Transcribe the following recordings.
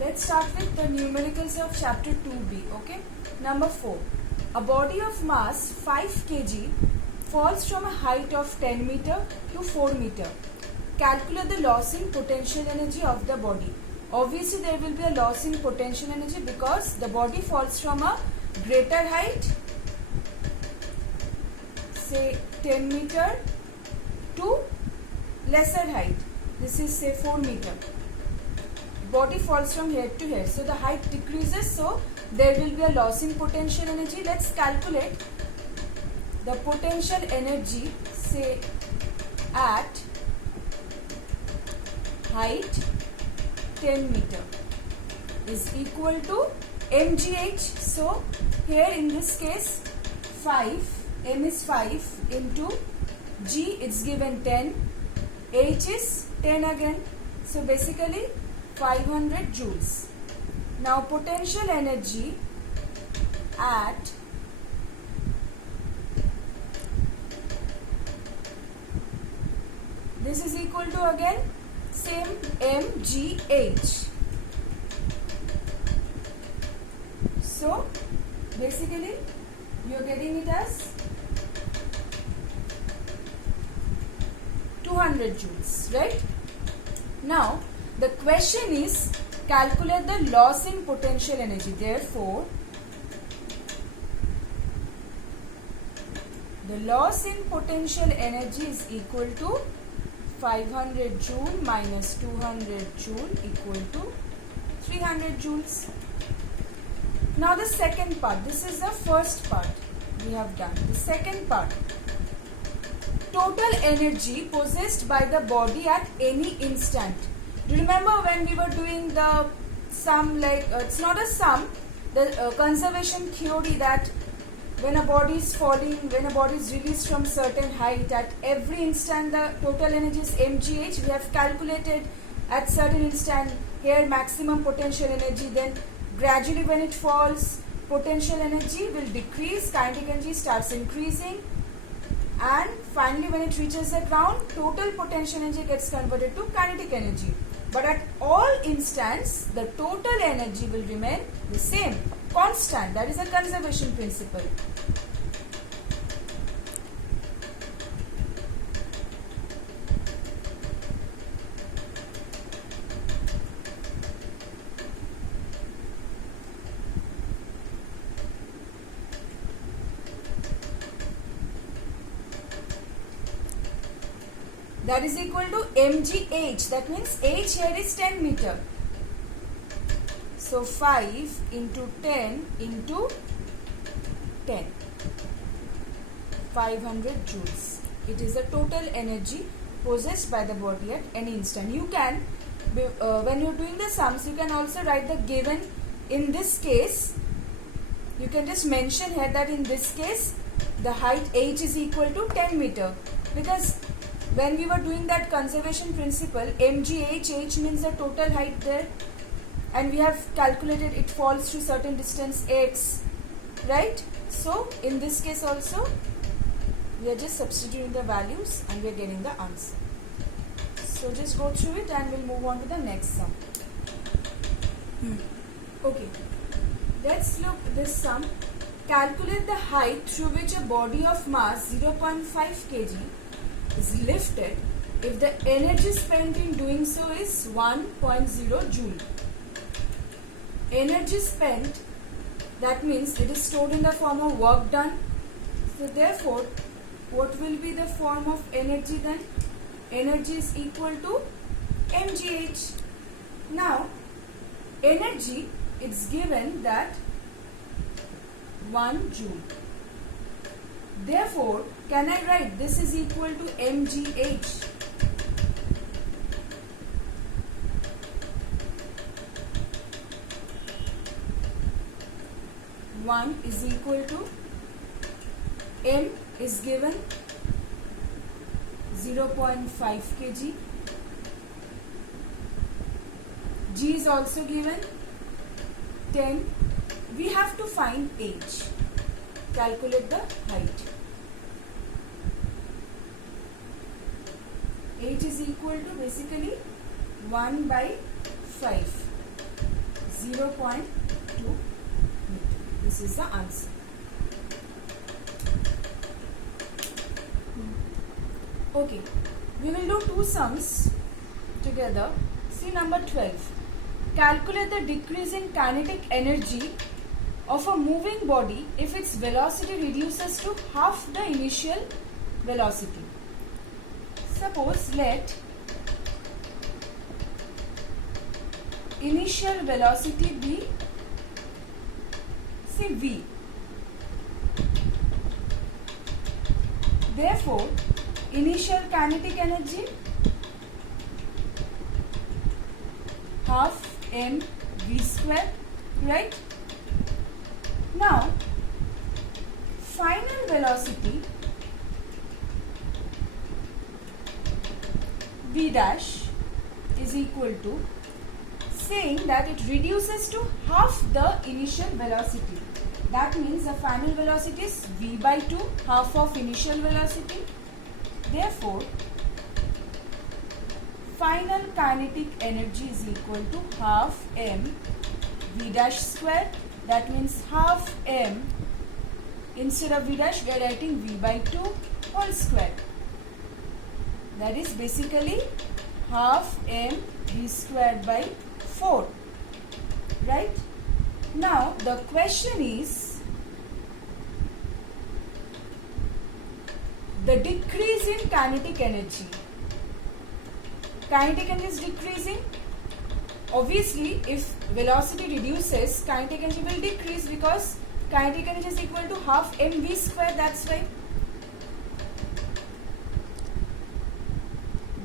Let's start with the numericals of chapter 2b. Okay. Number 4. A body of mass 5 kg falls from a height of 10 meter to 4 meter. Calculate the loss in potential energy of the body. Obviously there will be a loss in potential energy because the body falls from a greater height, say 10 meter, to lesser height. This is say 4 meter. Body falls from head to head, so the height decreases, so there will be a loss in potential energy. Let's calculate the potential energy, say at height 10 meter is equal to mgh. So here in this case 5, m is 5 into g, it's given 10, h is 10 again, so basically 500 joules. Now potential energy at this is equal to again same mgh. So basically you are getting it as 200 joules, right? Now the question is calculate the loss in potential energy. Therefore, the loss in potential energy is equal to 500 joule minus 200 joule equal to 300 joules. Now the second part, this is the first part we have done. The second part, total energy possessed by the body at any instant. Do you remember when we were doing the sum, like it's not a sum, the conservation theory, that when a body is falling, when a body is released from certain height, at every instant the total energy is mgh. We have calculated at certain instant here maximum potential energy, then gradually when it falls potential energy will decrease, kinetic energy starts increasing, and finally when it reaches the ground total potential energy gets converted to kinetic energy. But at all instants the total energy will remain the same, constant. That is a conservation principle. That is equal to mgh. That means h here is 10 meter. So 5 into 10 into 10. 500 joules. It is the total energy possessed by the body at any instant. You can, when you are doing the sums, you can also write the given. In this case, you can just mention here that in this case, the height h is equal to 10 meter. Because when we were doing that conservation principle, mgh, h means the total height there, and we have calculated it falls to certain distance x, right? So in this case also we are just substituting the values and we are getting the answer. So just go through it and we'll move on to the next sum. Okay, let's look at this sum. Calculate the height through which a body of mass 0.5 kg is lifted if the energy spent in doing so is 1.0 joule. Energy spent, that means it is stored in the form of work done. So therefore, what will be the form of energy then? Energy is equal to mgh. Now, energy, it's given that 1 joule. Therefore, can I write this is equal to mgh? One is equal to m is given 0.5 kg. G is also given 10. We have to find h. Calculate the height. H is equal to basically 1 by 5. 0.2 meter. This is the answer. Okay, we will do two sums together. See number 12. Calculate the decrease in kinetic energy of a moving body if its velocity reduces to half the initial velocity. Suppose let initial velocity be, say, v. Therefore, initial kinetic energy half mv square, right? Now, final velocity v dash is equal to, saying that it reduces to half the initial velocity. That means the final velocity is v by 2, half of initial velocity. Therefore, final kinetic energy is equal to half m v dash square. That means half m, instead of v dash we are writing v by 2 whole square. That is basically half m v square by 4. Right? Now the question is the decrease in kinetic energy. Kinetic energy is decreasing. Obviously, if velocity reduces, kinetic energy will decrease because kinetic energy is equal to half mv square. That's why.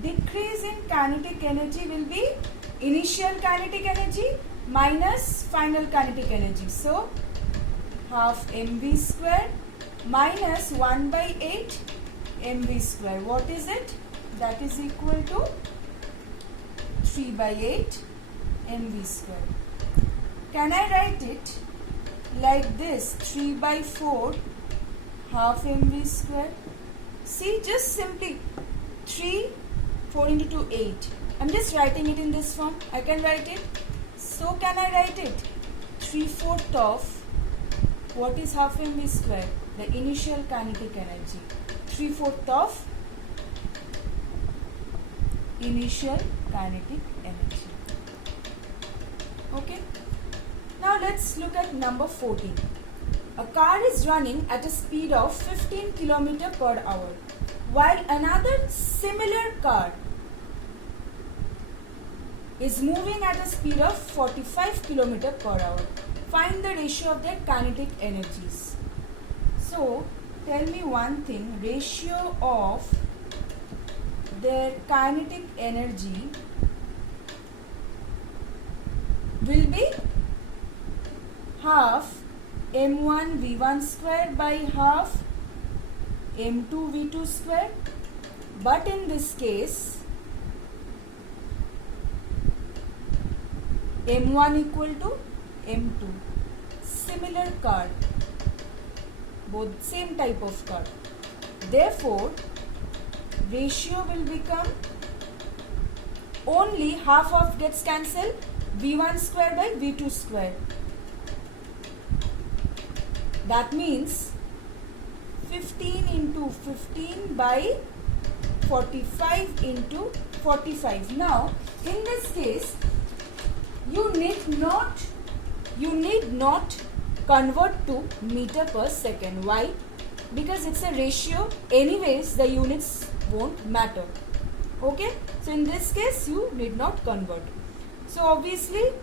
Decrease in kinetic energy will be initial kinetic energy minus final kinetic energy. So, half mv square minus 1 by 8 mv square. What is it? That is equal to 3 by 8 mv square. Can I write it like this? 3 by 4 half mv square. See, just simply 3, 4 into 2, 8. I'm just writing it in this form. I can write it. So can I write it? 3/4 of, what is half mv square? The initial kinetic energy. 3/4 of initial kinetic energy. Okay. Now let's look at number 14. A car is running at a speed of 15 km per hour, while another similar car is moving at a speed of 45 km per hour. Find the ratio of their kinetic energies. So, tell me one thing, ratio of their kinetic energy will be half m1 v1 square by half m2 v2 square. But in this case, m1 equal to m2. Similar car. Both same type of car. Therefore, ratio will become only half of gets cancelled, v1 square by v2 square. That means 15 into 15 by 45 into 45. Now, in this case, you need not convert to meter per second. Why? Because it's a ratio. Anyways, the units won't matter. Okay? So, in this case, you need not convert. So, obviously,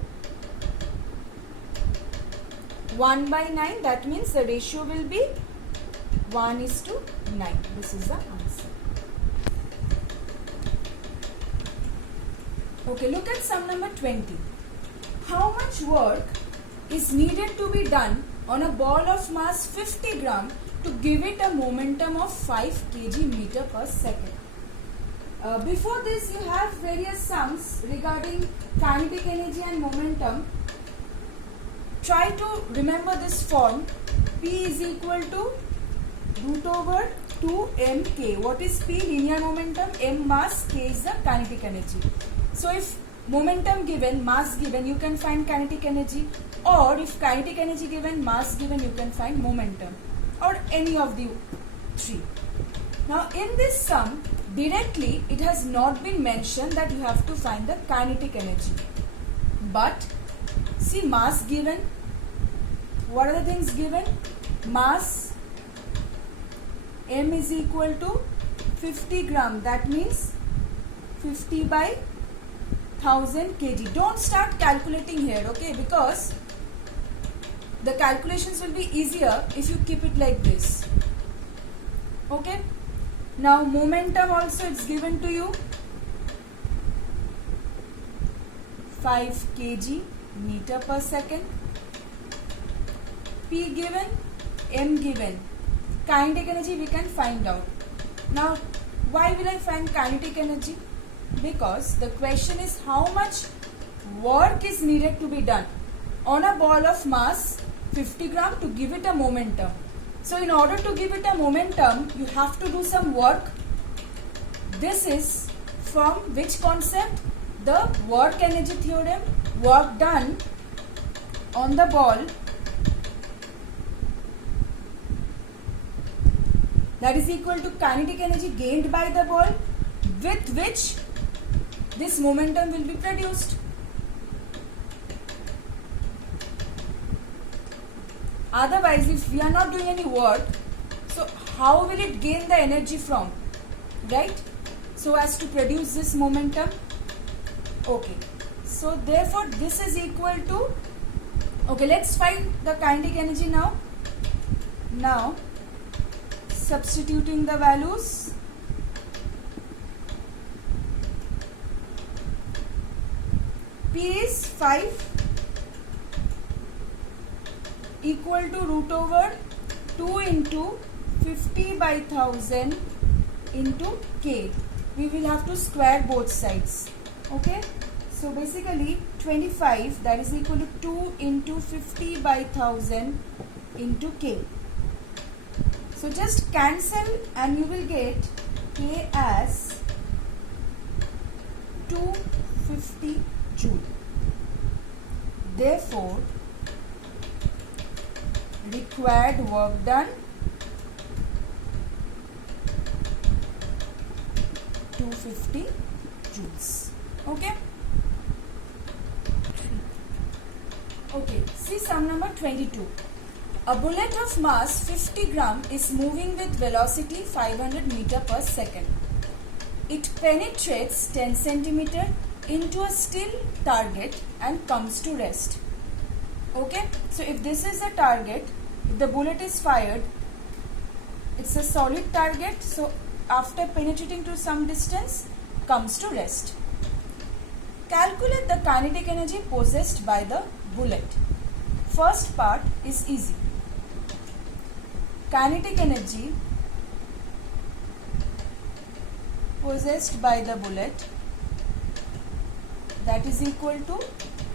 1 by 9, that means the ratio will be 1:9. This is the answer. Okay, look at sum number 20. How much work is needed to be done on a ball of mass 50 gram to give it a momentum of 5 kg meter per second? Before this, you have various sums regarding kinetic energy and momentum. Try to remember this form. P is equal to root over 2mk. What is P? Linear momentum. M mass. K is the kinetic energy. So if momentum given, mass given, you can find kinetic energy, or if kinetic energy given, mass given, you can find momentum, or any of the three. Now in this sum, directly it has not been mentioned that you have to find the kinetic energy, but see, mass given, what are the things given? Mass m is equal to 50 gram, that means 50 by 1000 kg. Don't start calculating here, okay, because the calculations will be easier if you keep it like this. Okay, now momentum also it's given to you, 5 kg meter per second. P given, M given. Kinetic energy we can find out. Now why will I find kinetic energy? Because the question is how much work is needed to be done on a ball of mass 50 gram to give it a momentum. So in order to give it a momentum, you have to do some work. This is from which concept? The work energy theorem. Work done on the ball, that is equal to kinetic energy gained by the ball, with which this momentum will be produced. Otherwise, if we are not doing any work, so how will it gain the energy from, right? So as to produce this momentum. Okay, so therefore this is equal to, okay, let's find the kinetic energy now. Now substituting the values, P is 5 equal to root over 2 into 50 by 1000 into K. We will have to square both sides. Okay, so basically 25, that is equal to 2 into 50 by 1000 into K. So just cancel and you will get K as 250 joule. Therefore, required work done 250 joules. Okay. Okay, see sum number 22. A bullet of mass 50 gram is moving with velocity 500 meter per second. It penetrates 10 centimeter into a still target and comes to rest. Okay, so if this is a target, if the bullet is fired, it's a solid target, so after penetrating to some distance, comes to rest. Calculate the kinetic energy possessed by the bullet. First part is easy. Kinetic energy possessed by the bullet, that is equal to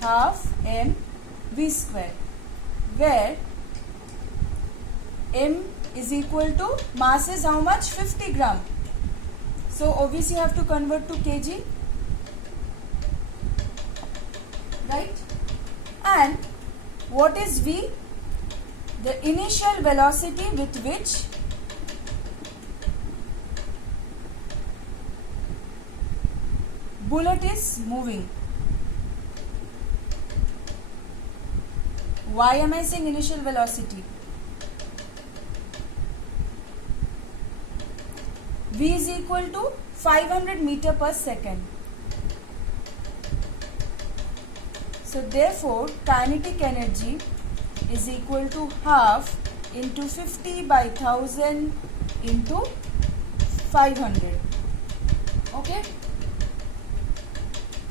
half mv square, where m is equal to mass is how much? 50 gram. So obviously you have to convert to kg, right? And what is v? The initial velocity with which bullet is moving. Why am I saying initial velocity? V is equal to 500 meter per second. So therefore kinetic energy is equal to half into 50 by 1000 into 500. Okay,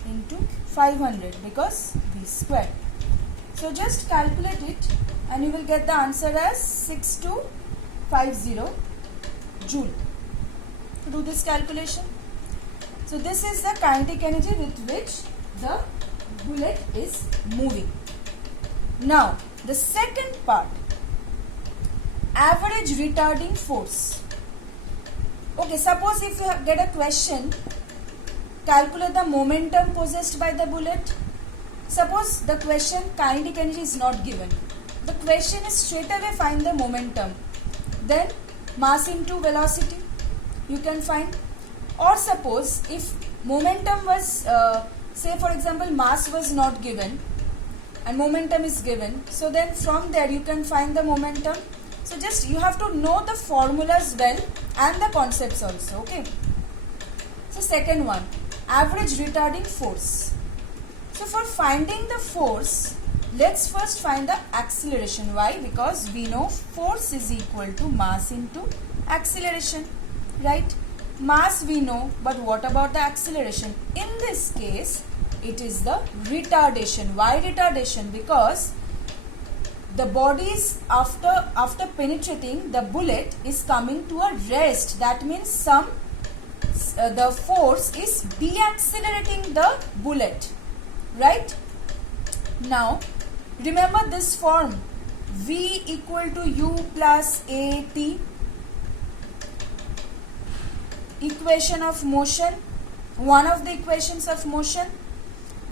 into 500 because V square. So just calculate it and you will get the answer as 6250 joule. To do this calculation. So this is the kinetic energy with which the bullet is moving. Now the second part, average retarding force. Okay, suppose if you get a question calculate the momentum possessed by the bullet. Suppose the question kinetic energy is not given. The question is straight away find the momentum. Then mass into velocity you can find. Or suppose if momentum was, say for example mass was not given and momentum is given, so then from there you can find the momentum. So just you have to know the formulas well and the concepts also, okay. So second one, average retarding force. So for finding the force, let's first find the acceleration. Why? Because we know force is equal to mass into acceleration, right? Mass we know, but what about the acceleration? In this case, it is the retardation. Why retardation? Because the body is after penetrating, the bullet is coming to a rest. That means the force is deaccelerating the bullet, right? Now remember this form, V equal to U plus AT, equation of motion, one of the equations of motion.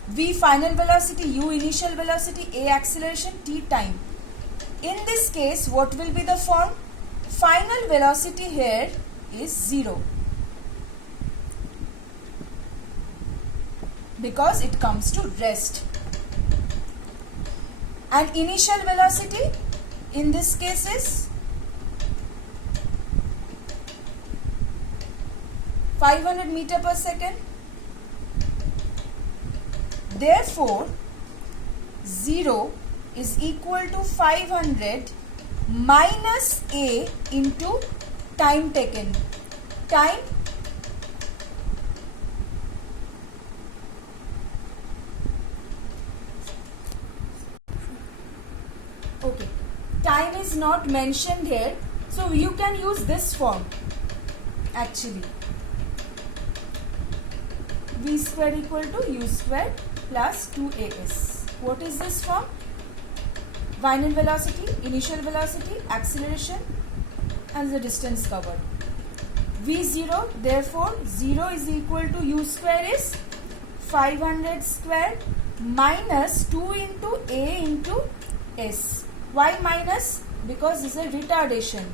V final velocity, U initial velocity, A acceleration, T time. In this case, what will be the form? Final velocity here is 0 because it comes to rest. And initial velocity in this case is 500 meter per second. Therefore, 0 is equal to 500 minus A into time taken. Time okay. Time is not mentioned here, so you can use this form actually. V square equal to U square plus 2AS. What is this form? Final velocity, initial velocity, acceleration and the distance covered. V0, therefore 0 is equal to U square is 500 square minus 2 into A into S. Why minus? Because this is a retardation.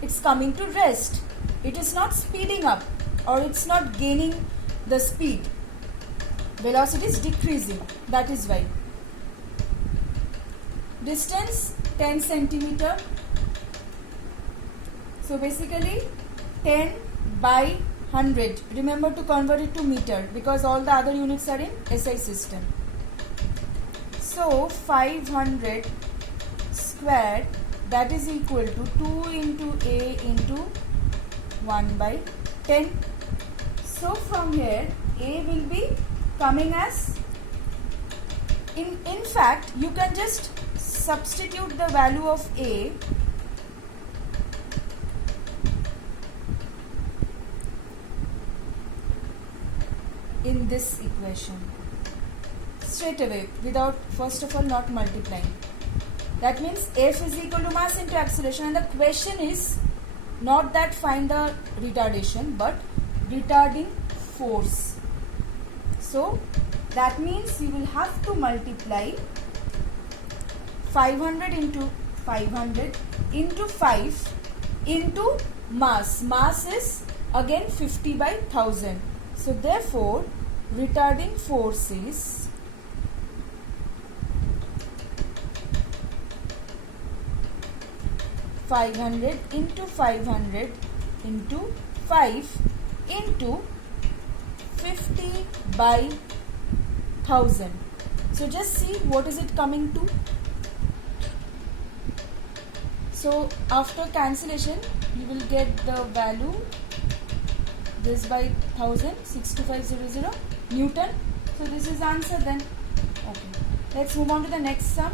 It's coming to rest. It is not speeding up or it's not gaining the speed. Velocity is decreasing. That is why. Distance 10 centimeter. So basically 10 by 100. Remember to convert it to meter because all the other units are in SI system. So 500 square, that is equal to 2 into A into 1 by 10. So from here A will be coming as, in fact you can just substitute the value of A in this equation straight away without first of all not multiplying. That means F is equal to mass into acceleration, and the question is not that find the retardation but retarding force. So that means you will have to multiply 500 into 500 into 5 into mass. Mass is again 50 by 1000. So therefore retarding force is 500 into 500 into 5 into 50 by 1000. So just see what is it coming to. So after cancellation you will get the value, this by 1000, 62500 Newton. So this is answer then. Okay, let's move on to the next sum.